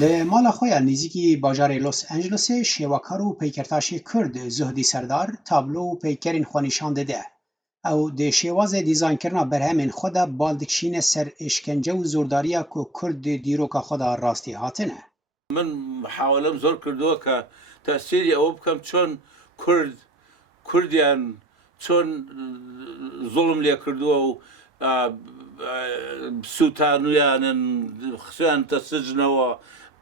Li mala xwe ya nêzîkî bajarê Los Angelesê şêwekar û peykertaşê Kurd Zuhdî Serdar tablo û peykerên xwe nîşan dide. Ew di şêwazê dîzaynkirina berhemên xwe de bal dikişîne ser îşkence û zordariya ku Kurd di dîroka xwe de rastî hatine. من محاولەم زۆر کردووە کە تەسیری ئەوە بکەم چۆن کوردیان چۆن زوڵم لێ کردووە و سووتانویانن خسویان تەسجنەوە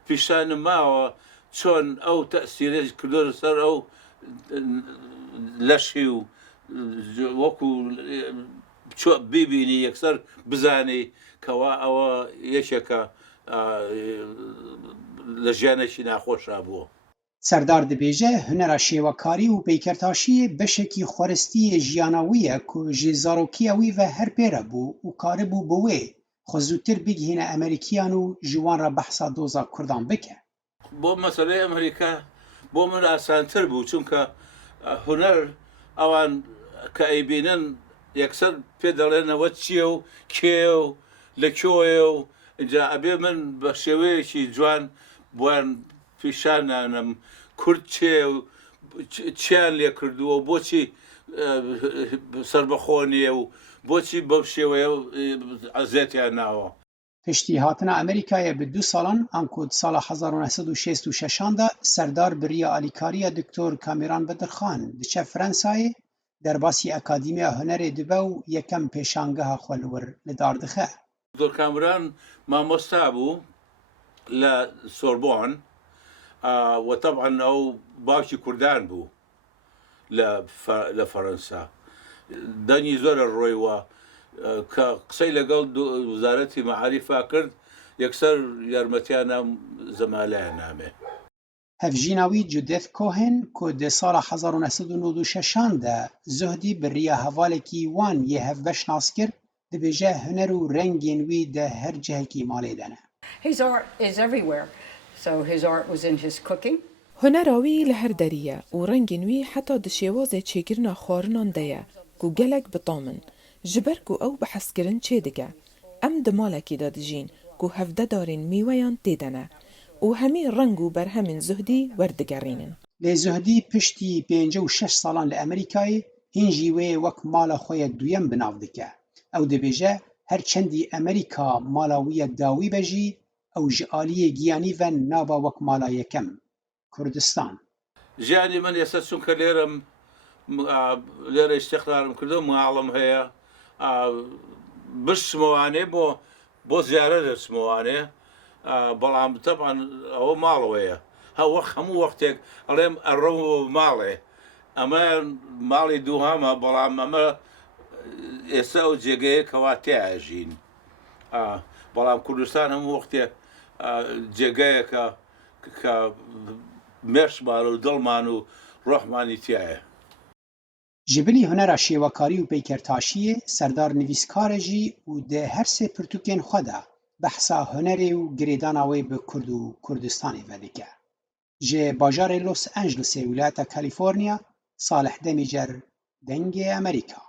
پیشانم ماوە چۆن ئەو تەسیرێک کردوە سەر ئەو لەشی و وەکو بیبینی یەکسەر بزانی کەوا ئەوە یەکێکە لە ژیانێکی ناخۆشا بووە. Serdar dibêje hunera şêwekarî û peykertaşiyê beşekî xweristiyê jiyana wî ye ku ji zarokiya wî ve her pêre bû û karibû bi wê xwe zûtir bigihîne Emerîkiyan û ji wan re behsa doza Kurdan bike. بۆ مەسەلەی ئەمریکا بۆ من ئاسانتر بوو چونکە هونەر ئەوان کە ئەیبینن یەکسەر پێ دەڵێنەوە چییە و کێ و لەکوێیە و اینجا ئەبێ من بە شێوەیەکی جوان بۆیان پیشانانم کورد چێ و چیان لێ کردووە و بۆچی سربەخۆ نییە و بۆچی بەو شێوەیە ئەزیەتیان ناوە. Piştî hatina Amerîkayê bi 2 salan an ku di sala 1966 de Serdar biriya alîkariya Diktor Kameran Bedirxan diçe Fransayê derbasî Akadîmiya Hunerê dibe û yekem pêşangeha xwe li wir li dar dixe. دکتۆر کامران مامۆستا بوو لە سۆربۆن وطبعا ئەو باوکی کوردان بوو لە فەرەنسا دەنگی زۆرە ڕۆیوە کە قسەی لەگەڵ وزارەتی مەعاریفا کرد یەکسەر یارمەتیانە زەمالایە نامێ. Hevjîna wî Judith Cohen ku di sala 1996 de Zuhdî biriya hevalekî wan yê hevbeş nas kir, dibêje huner û rengên wî di her cihekî malê de ne. His art is everywhere. So his art was in his cooking. هونەرا wî li her derî ye û rengên wî heta di şêwazê çêkirina xwarinan de ye ku gelek bitam in ji ber ku ew bi hezkirin çê dike. Em di malekî de dijîn ku hevdedarên mîweyan tê de ne û hemî reng û berhemên Zuhdî werdigerînin. Lê Zuhdî piştî 56 salan li Amerîkayê hîn jî wê wek mala xwe yek duyem bi nav dike. Ew dibêje her çendî Amerîka mala wî yek dawî be jî ew ji aliyê giyanî ve naba wek mala yekem. Kurdistan. ژیانی من ئێستا چونکە لێرە ئیشتیقرارم کردو ماڵم هەیە بشتمەوانێ بۆ زیارە دەچمەوانێ بەڵام تەبعاً ئەوە ماڵەوەیە هەموو وەختێک ئەڵێم ئەڕۆم ماڵێ ئەمە ماڵی دووهامە بەڵام ئەمە ئێستا ئەو جێگەیە کەوا تێژین بەڵام کوردستان هەموو وەختێک جێگەیەکە کە مێشمان و دڵمان و ڕۆحمانی تایە. Ji binî hunera şêwekarî û peykertaşiyê Serdar nivîskar e jî û di her sê pirtûkên xwe de behsa hunerê û girêdana wê bi Kurd û Kurdistanê ve dike. Ji bajarê Los Angelesê wilayeta Kalîforniya, Salih Demîcer, Dengê Amerîka.